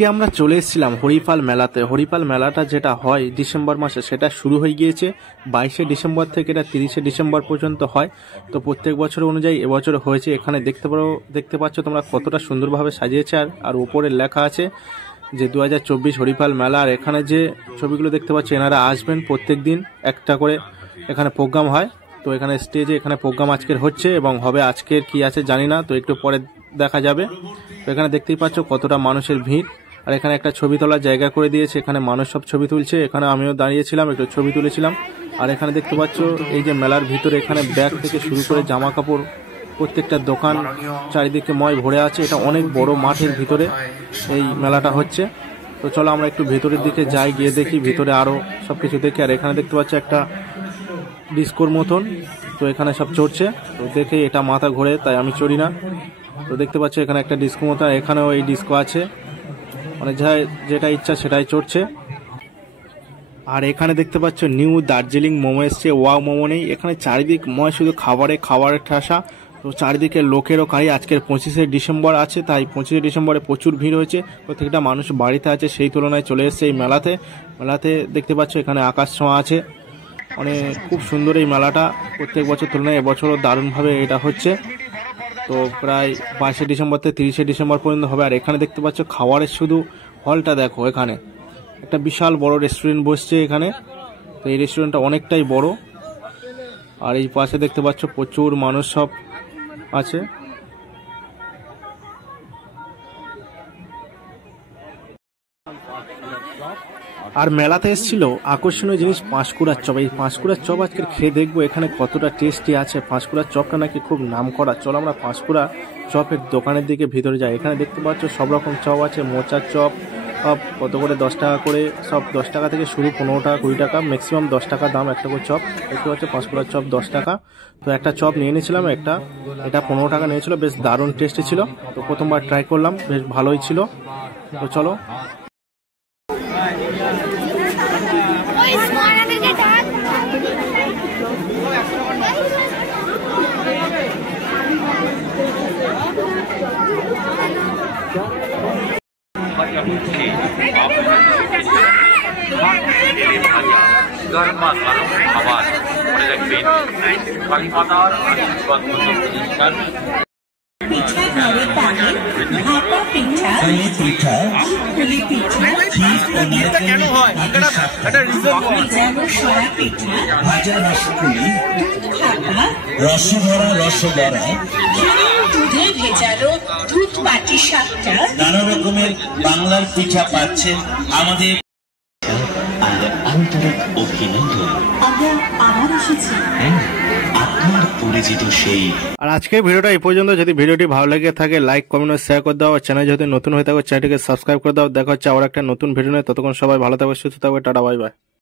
আজকে আমরা চলে এসেছিলাম হরিপাল মেলাতে। হরিপাল মেলাটা যেটা হয় ডিসেম্বর মাসে, সেটা শুরু হয়ে গিয়েছে 22শে ডিসেম্বর থেকে, এটা 30শে ডিসেম্বর পর্যন্ত হয়। তো প্রত্যেক বছর অনুযায়ী এবছর হয়েছে। এখানে দেখতে পাচ্ছ তোমরা কতটা সুন্দরভাবে সাজিয়েছে। আর উপরে লেখা আছে যে 2024 হরিপাল মেলা। আর এখানে যে ছবিগুলো দেখতে পাচ্ছ, এনারা আসবেন প্রত্যেক দিন একটা করে এখানে প্রোগ্রাম হয়। তো এখানে স্টেজে এখানে প্রোগ্রাম আজকের হচ্ছে এবং হবে। আজকের কি আছে জানি না, তো একটু পরে দেখা যাবে। তো এখানে দেখতেই পাচ্ছ কতটা মানুষের ভিড়। আর এখানে একটা ছবি তোলার জায়গা করে দিয়েছে, এখানে মানুষ সব ছবি তুলছে। এখানে আমিও দাঁড়িয়েছিলাম, একটু ছবি তুলেছিলাম। আর এখানে দেখতে পাচ্ছ এই যে মেলার ভিতরে এখানে ব্যাগ থেকে শুরু করে জামা কাপড়, প্রত্যেকটা দোকান চারিদিকে ময় ভরে আছে। এটা অনেক বড় মাঠের ভিতরে এই মেলাটা হচ্ছে। তো চলো আমরা একটু ভেতরের দিকে যাই, গিয়ে দেখি ভিতরে আরো সবকিছু দেখি। আর এখানে দেখতে পাচ্ছ একটা ডিস্কোর মতন, তো এখানে সব চড়ছে। তো দেখে এটা মাথা ঘোরে, তাই আমি চড়ি না। তো দেখতে পাচ্ছ এখানে একটা ডিস্কো মতো, এখানেও এই ডিস্কো আছে, মানে যেটা ইচ্ছা সেটাই চড়ছে। আর এখানে দেখতে পাচ্ছ নিউ দার্জিলিং মোমো এসছে। ওয়াও মোমো নেই এখানে, চারিদিক ময় শুধু খাবারের ঠাসা। তো চারিদিকে লোকেরও কারি। আজকের 25শে ডিসেম্বর আছে, তাই 25শে ডিসেম্বরে প্রচুর ভিড় হয়েছে। প্রত্যেকটা মানুষ বাড়িতে আছে, সেই তুলনায় চলে এসছে এই মেলাতে। দেখতে পাচ্ছ এখানে আকাশ ছোঁয়া আছে, খুব সুন্দর এই মেলাটা। প্রত্যেক বছর তুলনায় এবছরও দারুণভাবে এটা হচ্ছে। তো প্রায় 22শে ডিসেম্বর থেকে 30শে ডিসেম্বর পর্যন্ত হবে। আর এখানে দেখতে পাচ্ছ খাবারের শুধু হলটা দেখো, এখানে একটা বিশাল বড় রেস্টুরেন্ট বসছে এখানে। তো এই রেস্টুরেন্টটা অনেকটাই বড়। আর এই পাশে দেখতে পাচ্ছ প্রচুর মানুষ সব আছে। আর মেলাতে এসেছিল আকর্ষণীয় জিনিস পাঁশকুড়ার চপ। এই পাঁশকুড়ার চপ আজকে খেয়ে দেখবো এখানে কতটা টেস্টি আছে। পাঁশকুড়ার চপটা নাকি খুব নাম করা। চলো আমরা পাঁশকুড়া চপের দোকানের দিকে ভিতরে যাই। এখানে দেখতে পাচ্ছ সব রকম চপ আছে, মোচার চপ সব কত করে 10 টাকা করে, সব 10 টাকা থেকে শুরু, 15 টাকা 20 টাকা, ম্যাক্সিমাম 10 টাকা দাম একটা করে চপ। দেখতে পাচ্ছ পাঁশকুড়ার চপ 10 টাকা। তো একটা চপ নিয়ে নিয়েছিলাম, এটা 15 টাকা নিয়েছিল, বেশ দারুণ টেস্টি ছিল। তো প্রথমবার ট্রাই করলাম, বেশ ভালোই ছিল। তো চলো গরমা গরম খাবার মনে রাখবেন, কালীমাতার আশীর্বাদ প্রতিষ্ঠান। পিঠা ঘরে পাবেন, ভাপা পিঠা, পিঠা, পুলি পিঠা, এটা কেন হয়? এটা রিজন বল। ভেজানো সরা পিঠা, ভাজা রসপুলি, দুধ খাপা, রসভরা রসবরা, দুধে ভেজানো দুধ পাটি সাপটা, নানা রকমের বাংলার পিঠা পাচ্ছেন আমাদের। আর আন্তরিক অভিনন্দন, আমরা আবার এসেছি আপনার পরিচিত সেই। আর আজকের ভিডিওটা এই পর্যন্ত। যদি ভিডিওটি ভালো লেগে থাকে লাইক কমেন্ট শেয়ার করে দাও। আর চ্যানেল যদি নতুন হয়ে থাকে চ্যানেলটিকে সাবস্ক্রাইব করে দাও। দেখা হচ্ছে আবার একটা নতুন ভিডিও নিয়ে। ততক্ষণ সবাই ভালো থাকবে, সুস্থ থাকবে। Tata, bye bye.